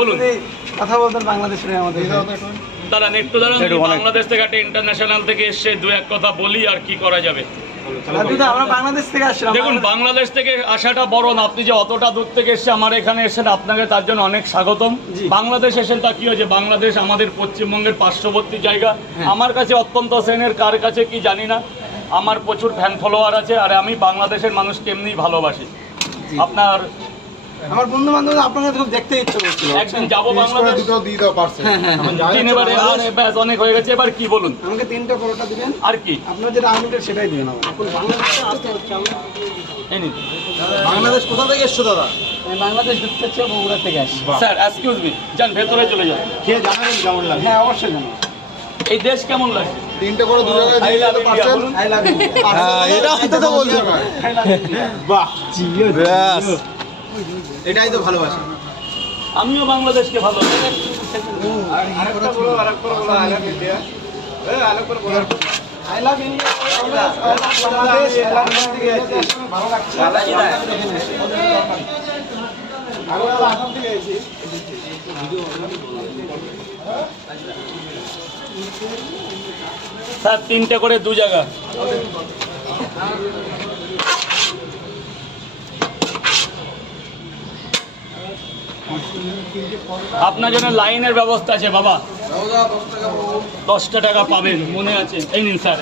বলুন কথা বলতেন বাংলাদেশের আমাদের দাঁড়ান একটু দাঁড়ান। বাংলাদেশ থেকে একটা ইন্টারন্যাশনাল থেকে এসে দু এক কথা বলি আর কি করা যাবে। আমরা বাংলাদেশ থেকে আসলাম। দেখুন বাংলাদেশ থেকে আসাটা বড় না, আপনি যে অতটা দূর থেকে এসে আমার এখানে এসেছেন আপনাকে তার জন্য অনেক স্বাগতম। বাংলাদেশ এসেছেন তা কি হয়েছে, বাংলাদেশ আমাদের পশ্চিমবঙ্গের পার্শ্ববর্তী জায়গা। আমার কাছে অত্যন্ত শ্রেণীর, কার কাছে কি জানি না, আমার প্রচুর ফ্যান ফলোয়ার আছে আর আমি বাংলাদেশের মানুষকে এমনি ভালোবাসি। আপনার আমার বন্ধু বান্ধব আপনাকে খুব দেখতে ইচ্ছে করছিল, একদিন যাবো বাংলাদেশ। ব্যাস অনেক হয়ে গেছে, এবার কি বলুন। আমাকে 3টা পরোটা দিবেন আর কি আপনার যেটা আনলিমিটেড সেটাই দিবেন। বাংলাদেশ কোথা থেকে এসছো দাদা? বাংলাদেশ ঢুকতে হচ্ছে বগুড়া থেকে আসছি। স্যার এক্সকিউজ মি, যান ভেতরে চলে যান। খেয়ে জানাবেন কেমন লাগে। হ্যাঁ অবশ্যই জানো। এই দেশ কেমন লাগে? 3টে করে 2 টাকা I দিয়ে love India, পাচ্ছেন। বলুন। I love you. হ্যাঁ এটা অন্তত বলতে হবে। বাহ ব্যাস এটাই তো ভালোবাসা। আমিও বাংলাদেশকে ভালোবাসি। আরেকটা বলো, আরেকটা বলো। I love India. আরেকটা বলো। I love India. বাংলাদেশ থেকে আসছি। ভালো লাগছে। আমি আসাম থেকে এসেছি। স্যার 3টে করে 2 জায়গা। আপনার জন্য লাইনের ব্যবস্থা আছে বাবা, 10 টাকা পাবেন, মনে আছে। এই নিন স্যার।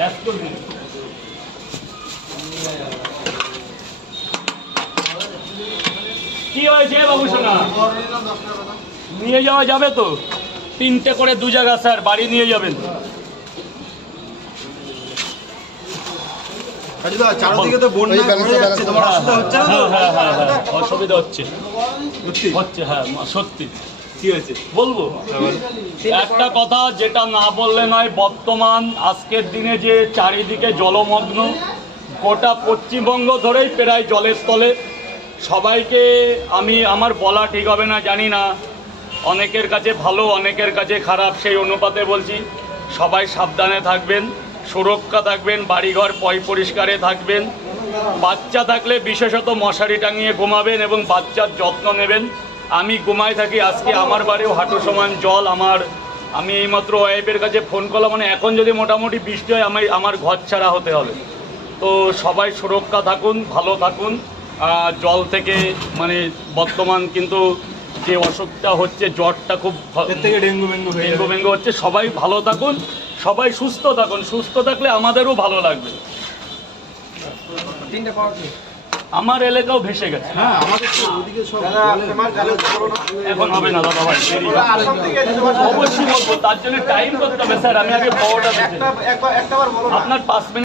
কি হয়েছে বাবু সোনা, নিয়ে যাওয়া যাবে তো? 3টে করে 2 জায়গা স্যার, বাড়ি নিয়ে যাবেন। চারদিকে তো বন্যা হয়ে যাচ্ছে, তোমার অসুবিধা হচ্ছে না তো? হ্যাঁ অসুবিধা হচ্ছে, হচ্ছে হ্যাঁ সত্যি। কি হয়েছে বলবো একটা কথা যেটা না বললে নয়, বর্তমান আজকের দিনে যে চারিদিকে জলমগ্ন, গোটা পশ্চিমবঙ্গ ধরেই প্রায় জলের তলে। সবাইকে আমার বলা ঠিক হবে না জানি না, অনেকের কাছে ভালো অনেকের কাছে খারাপ, সেই অনুপাতে বলছি সবাই সাবধানে থাকবেন, সুরক্ষা থাকবেন, বাড়িঘর পরিষ্কারে থাকবেন। বাচ্চা থাকলে বিশেষত মশারি টাঙিয়ে ঘুমাবেন এবং বাচ্চার যত্ন নেবেন। আমি ঘুমাই থাকি, আজকে আমার বাড়িও হাঁটু সমান জল। আমি এইমাত্র ওয়াইফের কাছে ফোন করলাম, মানে এখন যদি মোটামুটি বৃষ্টি হয় আমার ঘর ছাড়া হতে হবে। তো সবাই সুরক্ষা থাকুন, ভালো থাকুন। জল থেকে মানে বর্তমান কিন্তু যে অসুখটা হচ্ছে, জ্বরটা খুব থেকে ডেঙ্গু হচ্ছে। সবাই ভালো থাকুন, সবাই সুস্থ থাকুন। সুস্থ থাকলে আমাদেরও ভালো লাগবে। আমার এলাকাও ভেসে গেছে। হ্যাঁ আমাদের তো ওদিকে সব এখন হবে না দাদা ভাই, অবশ্যই বলবো, তার জন্য টাইম করতে হবে স্যার। আমি আগে খবরটা আপনার 5 মিনিট